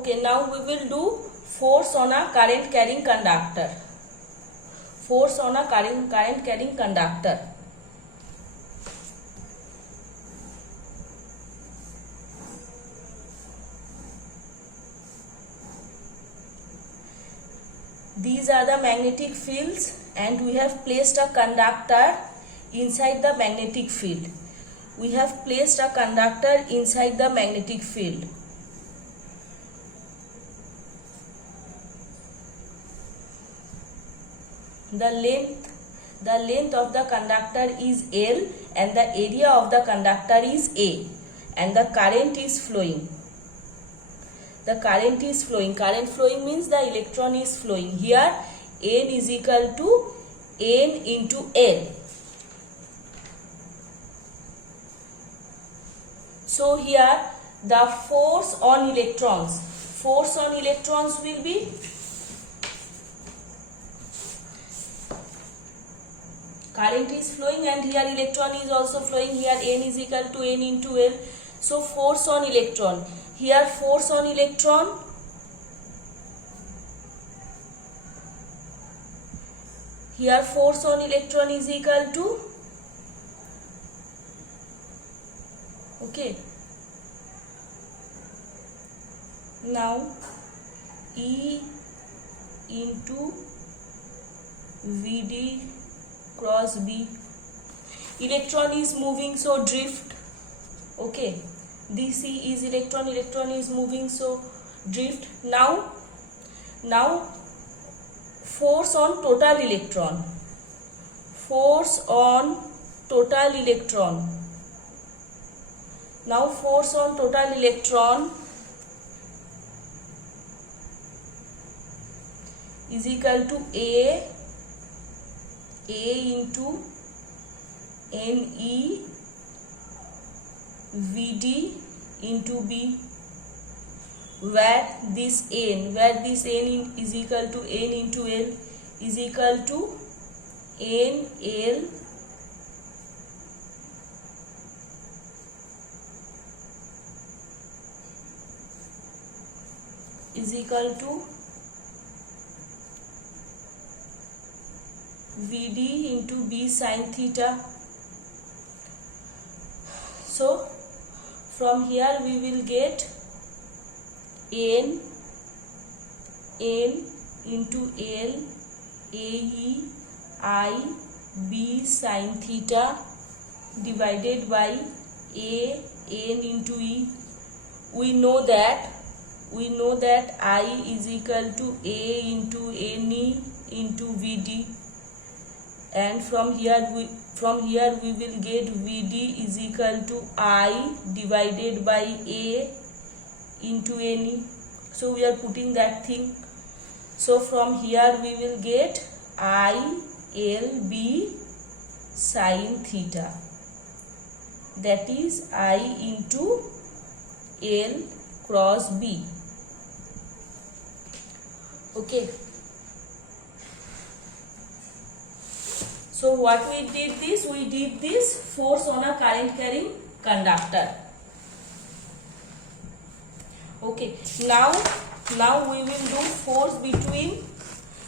Okay, now we will do force on a current carrying conductor. Force on a current carrying conductor. These are the magnetic fields and we have placed a conductor inside the magnetic field. We have placed a conductor inside the magnetic field. The length of the conductor is L and the area of the conductor is A, and the current is flowing. The current is flowing. Current flowing means the electron is flowing. Here N is equal to N into L. So here the force on electrons will be current is flowing and here electron is also flowing. Here N is equal to N into L. So force on electron. Here force on electron is equal to, okay, now E into Vd cross B. Electron is moving, so drift. Okay, this E is electron is moving, so drift. Now force on total electron. Now force on total electron is equal to A into Ne Vd into B, where this N is equal to N into L is equal to NL is equal to Vd into B sin theta. So from here we will get N into L AE I B sin theta divided by A N into E. We know that I is equal to A into NE into Vd, and from here we will get Vd is equal to I divided by A into Ne. So we are putting that thing. So from here we will get I L B sin theta, that is I into L cross B. Okay. So what we did this force on a current carrying conductor. Okay, now we will do force between,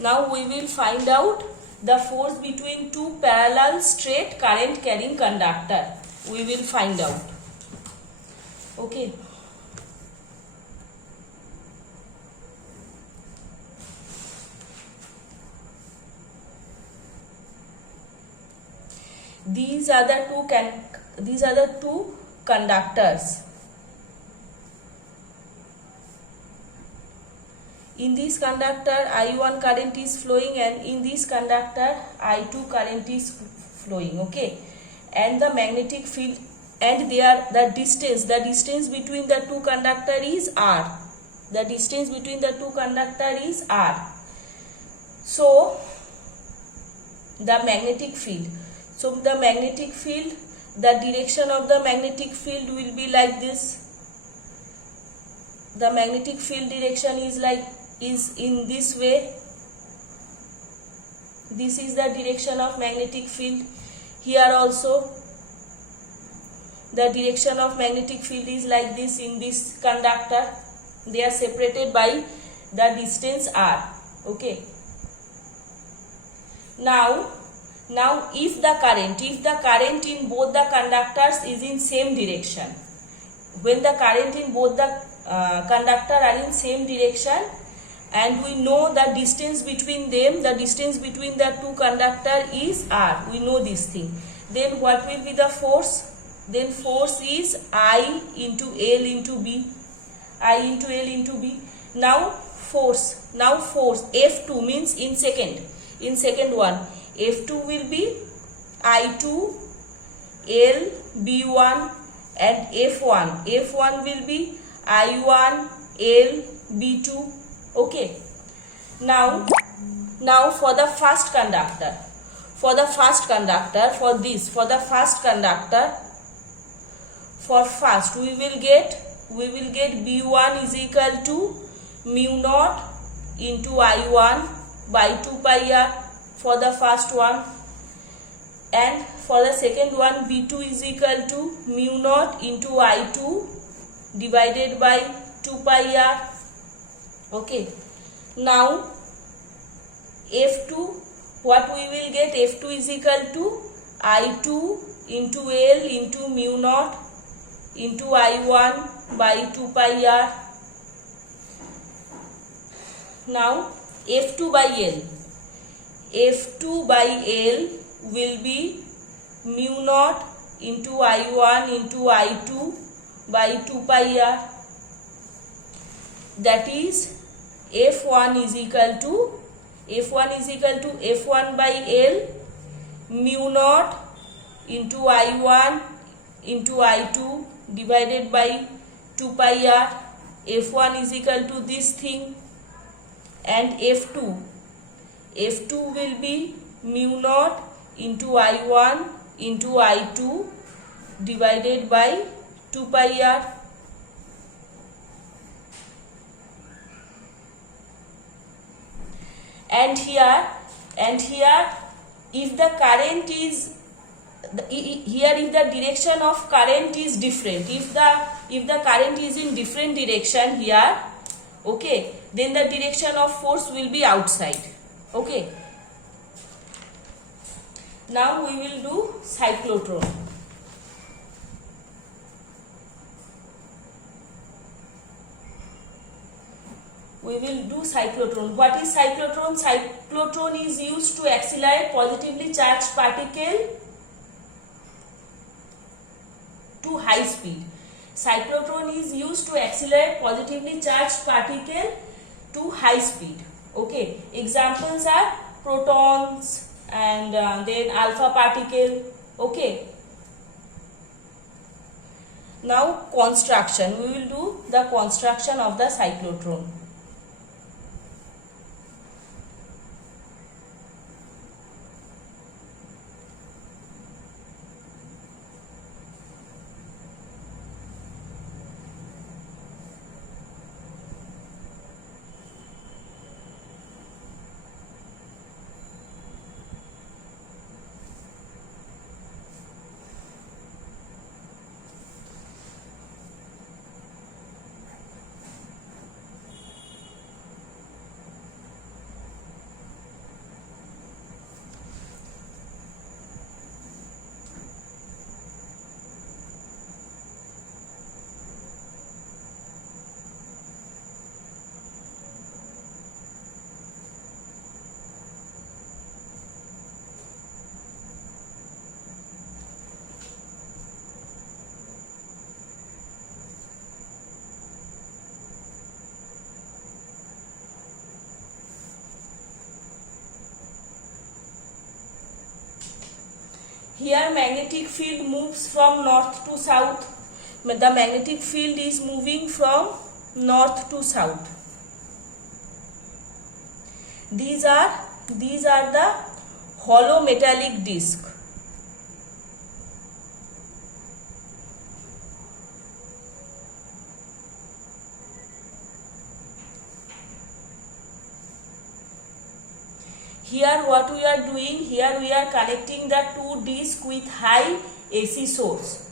now we will find out the force between two parallel straight current carrying conductor. We will find out. Okay. These are the two conductors. In this conductor I1 current is flowing and in this conductor I2 current is flowing. Okay, and the magnetic field and the distance between the two conductor is R. The distance between the two conductor is R. So the magnetic field. So the magnetic field, the direction of the magnetic field will be like this. The magnetic field direction is in this way. This is the direction of magnetic field. Here also the direction of magnetic field is like this in this conductor. They are separated by the distance r. Okay. Now if the current in both the conductors is in same direction, when the current in both the conductor are in same direction, and we know the distance between them, the distance between the two conductor is r, we know this thing, then what will be the force? Then force is I into L into B, I into L into B. Now force F2 means in second one, F2 will be I2 L B1, and F1 will be I1 L B2. Okay. Now for the first conductor, for the first we will get B1 is equal to mu naught into I1 by 2 pi r for the first one, and for the second one B2 is equal to mu naught into I2 divided by 2 pi r. Okay. Now F2, what we will get? F2 is equal to I2 into L into mu naught into I1 by 2 pi r. Now F2 by L will be mu naught into I1 into I2 by 2 pi r. That is F1 is equal to F1 by L mu naught into I1 into I2 divided by 2 pi r. F1 is equal to this thing, and F2 will be mu naught into I1 into I2 divided by 2 pi r. And here if the current is if the direction of current is different, if the current is in different direction here, okay, then the direction of force will be outside. Okay. Now we will do cyclotron. We will do cyclotron. What is cyclotron? Cyclotron is used to accelerate positively charged particle to high speed. Cyclotron is used to accelerate positively charged particle to high speed. Okay. Examples are protons and then alpha particle. Okay. Now construction. We will do the construction of the cyclotron. Here magnetic field moves from north to south. The magnetic field is moving from north to south. These are the hollow metallic disc. Here what we are doing, here we are connecting the two discs with high AC source.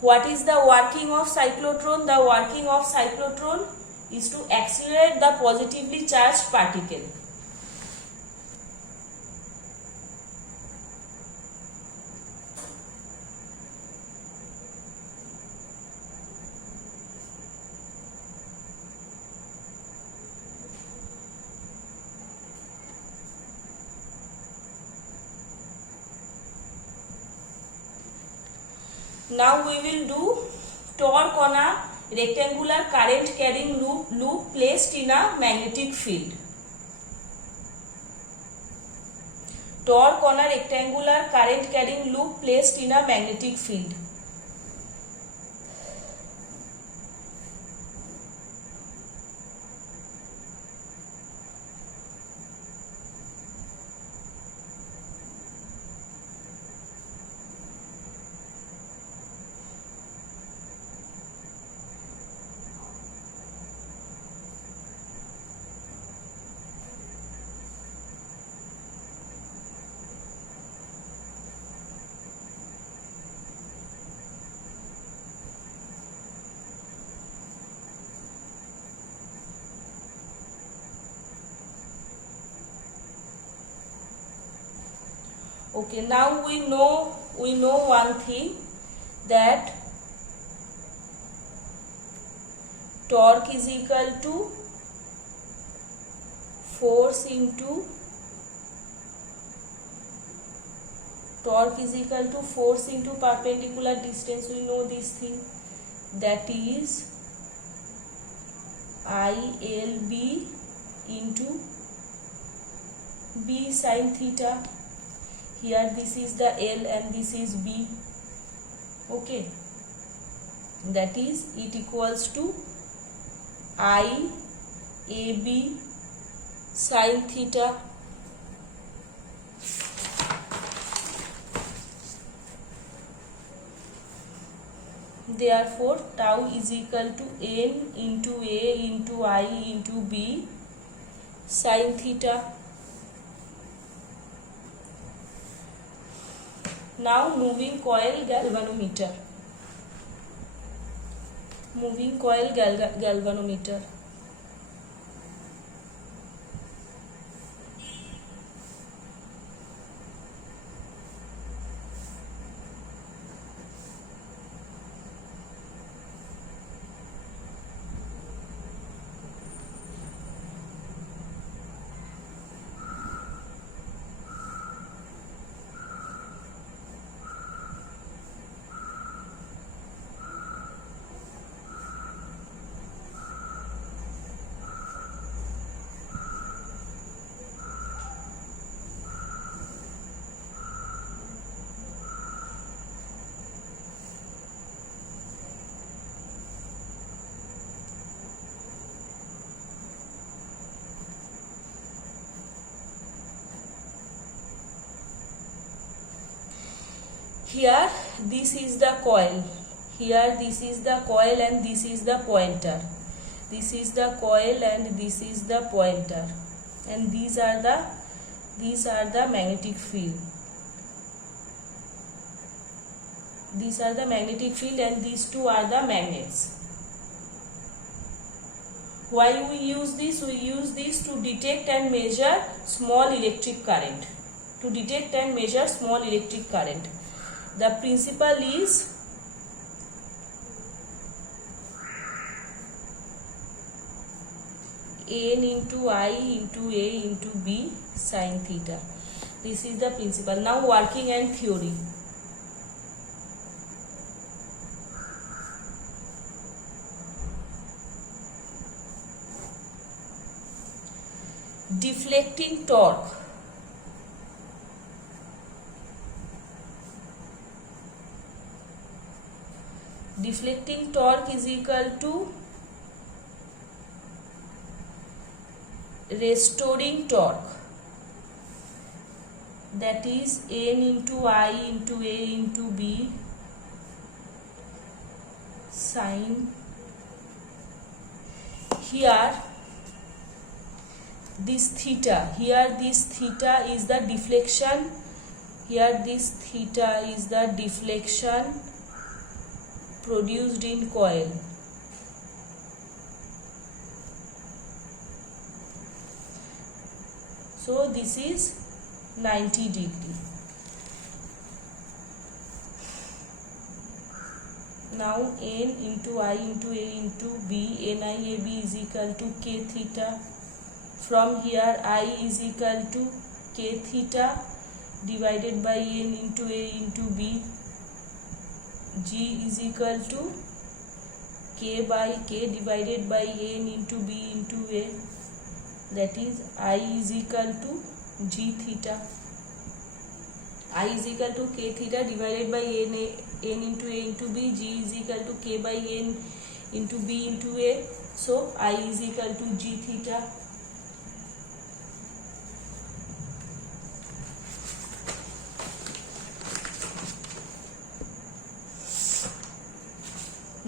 What is the working of cyclotron? The working of cyclotron is to accelerate the positively charged particle. Now we will do torque on a rectangular current carrying loop placed in a magnetic field. Torque on a rectangular current carrying loop placed in a magnetic field. Okay, now we know one thing, that torque is equal to force into perpendicular distance. We know this thing, that is ILB into B sin theta. Here this is the L and this is B. Okay, that is, it equals to IAB sin theta. Therefore tau is equal to N into A into I into B sin theta. Now moving coil galvanometer. Here this is the coil. Here this is the coil and this is the pointer. This is the coil and this is the pointer. And these are the magnetic field. These are the magnetic field and these two are the magnets. Why we use this? We use this to detect and measure small electric current. The principle is N into I into A into B sin theta. This is the principle. Now working and theory. Deflecting torque. Deflecting torque is equal to restoring torque, that is N into I into A into B sin. Here this theta, this theta is the deflection. Here this theta is the deflection produced in coil. So this is 90 degree. Now n into I into A into B, NIAB is equal to K theta. From here I is equal to K theta divided by n into A into B. G is equal to K by K divided by n into B into A. That is I is equal to G theta. I is equal to K theta divided by n into A into B. G is equal to K by n into B into A. So I is equal to G theta.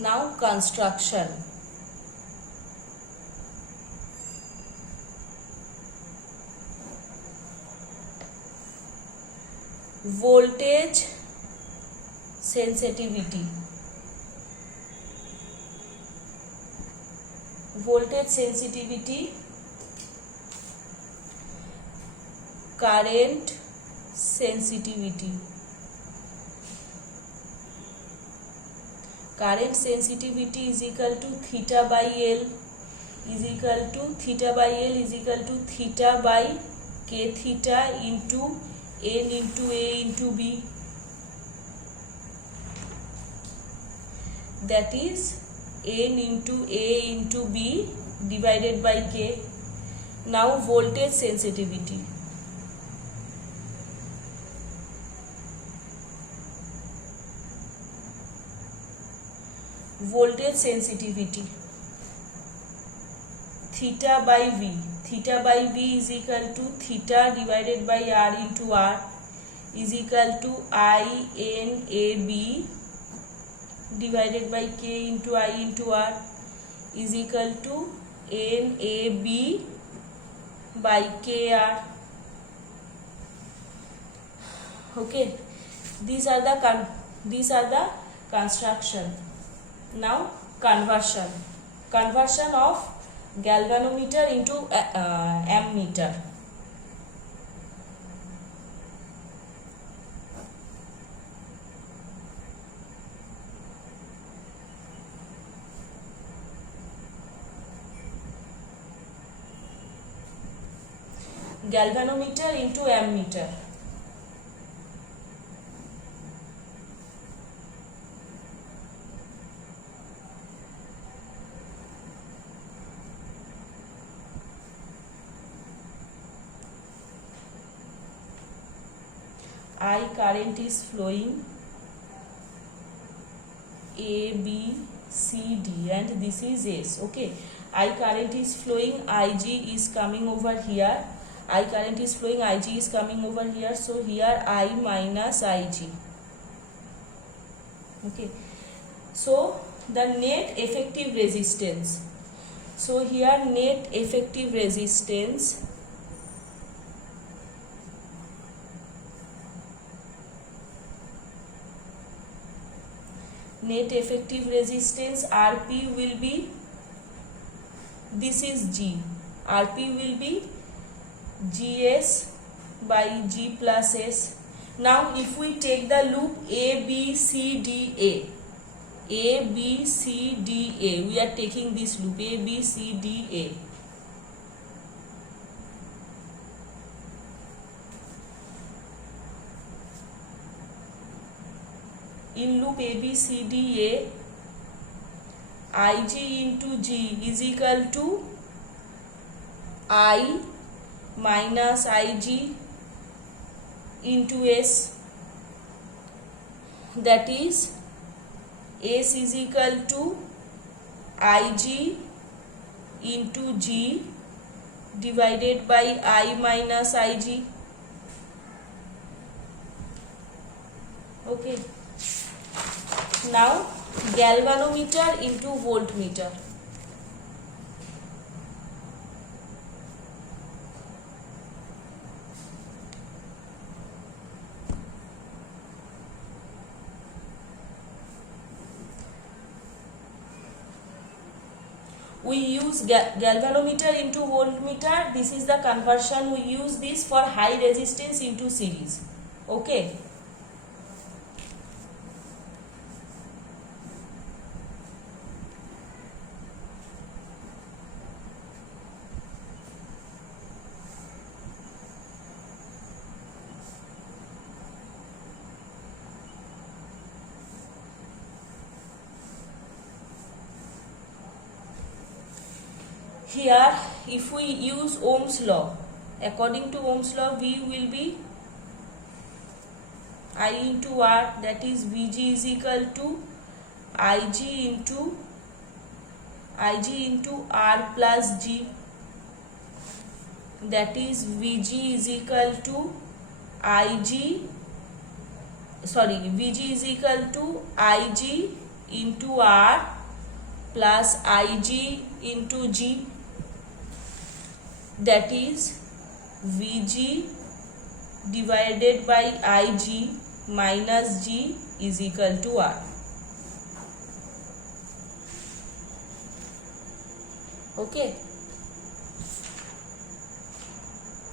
Now construction. Voltage sensitivity. Voltage sensitivity, current sensitivity. Current sensitivity is equal to theta by L is equal to theta by L is equal to theta by K theta into n into A into B. That is n into A into B divided by K. Now voltage sensitivity. Voltage sensitivity, theta by V. Theta by V is equal to theta divided by R into R is equal to INAB divided by K into I into R is equal to NAB by KR. Okay, these are the construction. Now conversion of galvanometer into ammeter. Galvanometer into ammeter. I current is flowing A, B, C, D and this is S. Okay, I current is flowing, IG is coming over here. I current is flowing, IG is coming over here. So here I minus IG. Okay, so the net effective resistance. So here net effective resistance RP will be, this is G, RP will be GS by G plus S. Now if we take the loop A, B, C, D, A, B, C, D, A, we are taking this loop A, B, C, D, A. In loop A, B, C, D, A, IG into G is equal to I minus IG into S. That is S is equal to IG into G divided by I minus IG. Okay. Now galvanometer into voltmeter. we use galvanometer into voltmeter. This is the conversion. We use this for high resistance into series. Okay. Here, if we use Ohm's law, according to Ohm's law, V will be I into R, that is Vg is equal to Ig into R plus G, that is Vg is equal to Vg is equal to Ig into R plus Ig into G, that is Vg divided by Ig minus G is equal to R. Okay.